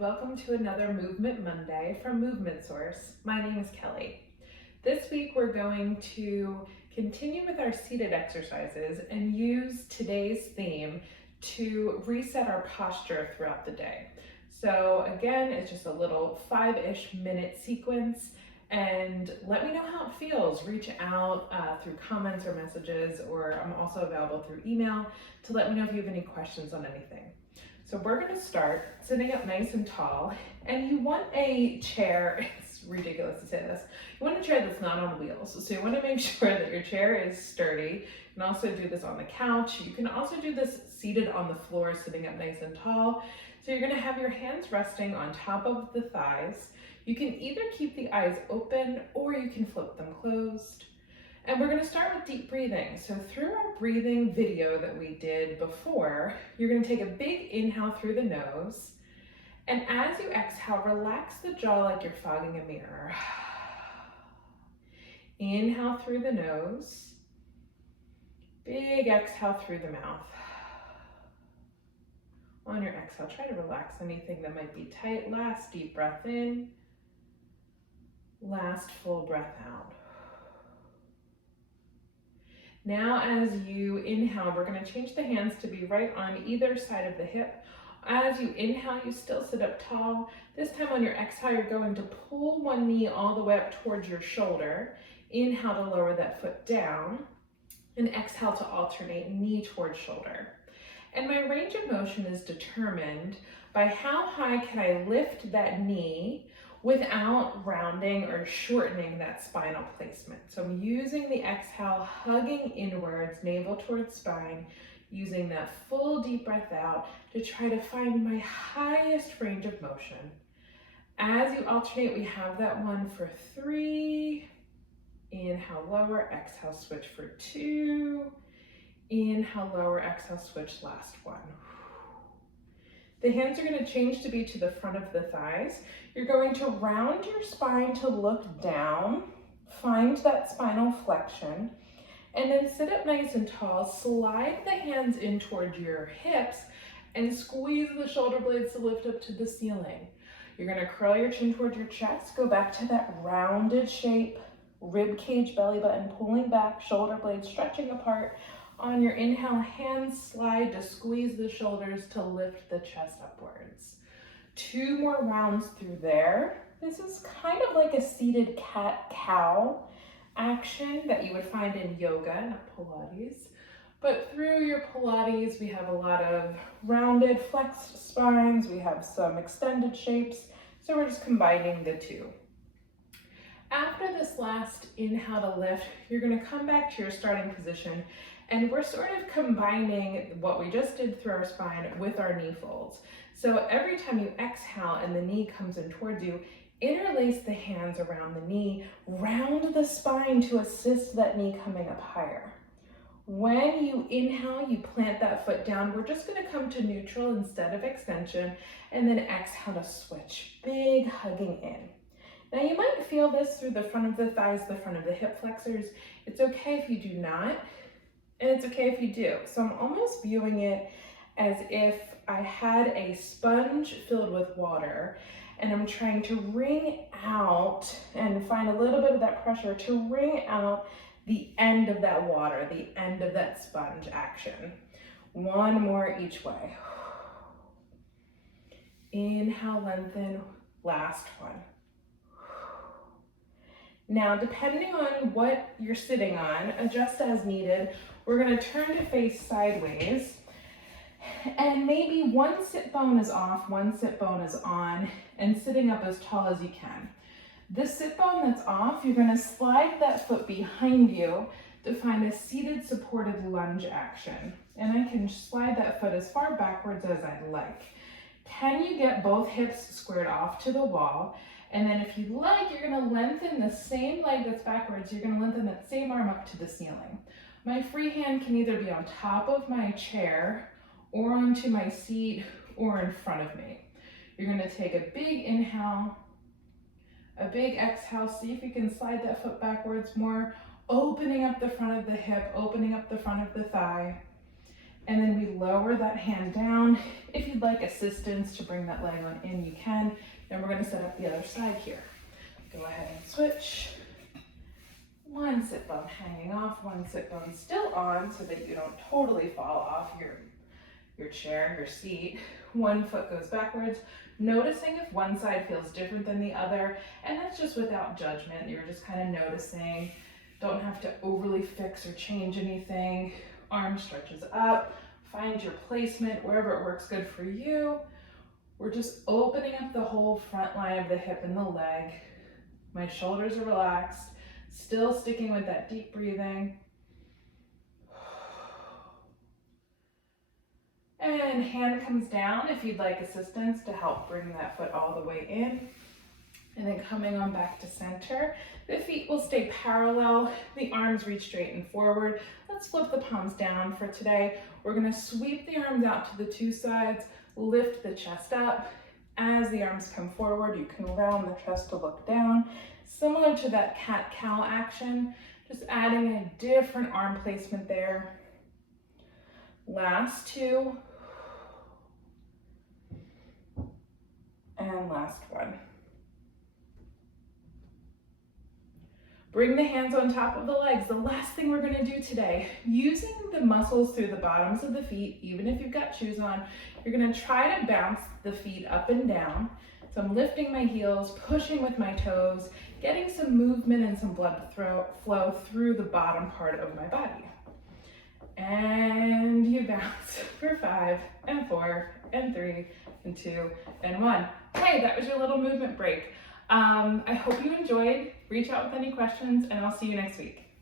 welcome to another Movement Monday from Movement Source. My name is Kelly. This week we're going to continue with our seated exercises and use today's theme to reset our posture throughout the day. So again, it's just a little 5-ish minute sequence, and let me know how it feels. Reach out through comments or messages, or I'm also available through email to let me know if you have any questions on anything. So we're going to start sitting up nice and tall, and you want a chair, it's ridiculous to say this, you want a chair that's not on wheels. So you want to make sure that your chair is sturdy. You can also do this on the couch. You can also do this seated on the floor, sitting up nice and tall. So you're going to have your hands resting on top of the thighs. You can either keep the eyes open or you can flip them closed. And we're going to start with deep breathing. So through our breathing video that we did before, you're going to take a big inhale through the nose. And as you exhale, relax the jaw like you're fogging a mirror. Inhale through the nose. Big exhale through the mouth. On your exhale, try to relax anything that might be tight. Last deep breath in. Last full breath out. Now as you inhale, we're going to change the hands to be right on either side of the hip. As you inhale, you still sit up tall. This time on your exhale, you're going to pull one knee all the way up towards your shoulder. Inhale to lower that foot down, and exhale to alternate knee towards shoulder. And my range of motion is determined by how high can I lift that knee without rounding or shortening that spinal placement. So I'm using the exhale, hugging inwards, navel towards spine, using that full deep breath out to try to find my highest range of motion. As you alternate, we have that one for 3. Inhale, lower, exhale, switch for 2. Inhale, lower, exhale, switch, last one. The hands are going to change to be to the front of the thighs. You're going to round your spine to look down, find that spinal flexion, and then sit up nice and tall. Slide the hands in towards your hips and squeeze the shoulder blades to lift up to the ceiling. You're going to curl your chin towards your chest, go back to that rounded shape, rib cage, belly button pulling back, shoulder blades stretching apart. On your inhale, hands slide to squeeze the shoulders to lift the chest upwards. 2 more rounds through there. This is kind of like a seated cat-cow action that you would find in yoga, not Pilates. But through your Pilates, we have a lot of rounded, flexed spines. We have some extended shapes. So we're just combining the two. After this last inhale to lift, you're going to come back to your starting position, and we're sort of combining what we just did through our spine with our knee folds. So every time you exhale and the knee comes in towards you, interlace the hands around the knee, round the spine to assist that knee coming up higher. When you inhale, you plant that foot down. We're just going to come to neutral instead of extension, and then exhale to switch, big hugging in. Now you might feel this through the front of the thighs, the front of the hip flexors. It's okay if you do not, and it's okay if you do. So I'm almost viewing it as if I had a sponge filled with water, and I'm trying to wring out and find a little bit of that pressure to wring out the end of that water, the end of that sponge action. 1 more each way. Inhale, lengthen, last one. Now, depending on what you're sitting on, adjust as needed. We're going to turn to face sideways, and maybe one sit bone is off, one sit bone is on, and sitting up as tall as you can. The sit bone that's off, you're going to slide that foot behind you to find a seated supported lunge action. And I can slide that foot as far backwards as I'd like. Can you get both hips squared off to the wall? And then if you like, you're going to lengthen the same leg that's backwards. You're going to lengthen that same arm up to the ceiling. My free hand can either be on top of my chair or onto my seat or in front of me. You're going to take a big inhale, a big exhale. See if you can slide that foot backwards more, opening up the front of the hip, opening up the front of the thigh. And then we lower that hand down. If you'd like assistance to bring that leg on in, you can. Then we're gonna set up the other side here. Go ahead and switch. One sit bone hanging off, one sit bone still on so that you don't totally fall off your chair, your seat. One foot goes backwards, noticing if one side feels different than the other, and that's just without judgment. You're just kind of noticing. Don't have to overly fix or change anything. Arm stretches up, find your placement wherever it works good for you. We're just opening up the whole front line of the hip and the leg. My shoulders are relaxed, still sticking with that deep breathing. And hand comes down if you'd like assistance to help bring that foot all the way in. And then coming on back to center. The feet will stay parallel, the arms reach straight and forward. Let's flip the palms down for today. We're gonna sweep the arms out to the two sides, lift the chest up. As the arms come forward, you can round the chest to look down. Similar to that cat-cow action, just adding a different arm placement there. Last two. And last one. Bring the hands on top of the legs. The last thing we're gonna do today, using the muscles through the bottoms of the feet, even if you've got shoes on, you're gonna try to bounce the feet up and down. So I'm lifting my heels, pushing with my toes, getting some movement and some blood flow through the bottom part of my body. And you bounce for 5 and 4 and 3 and 2 and 1. Hey, that was your little movement break. I hope you enjoyed. Reach out with any questions, and I'll see you next week.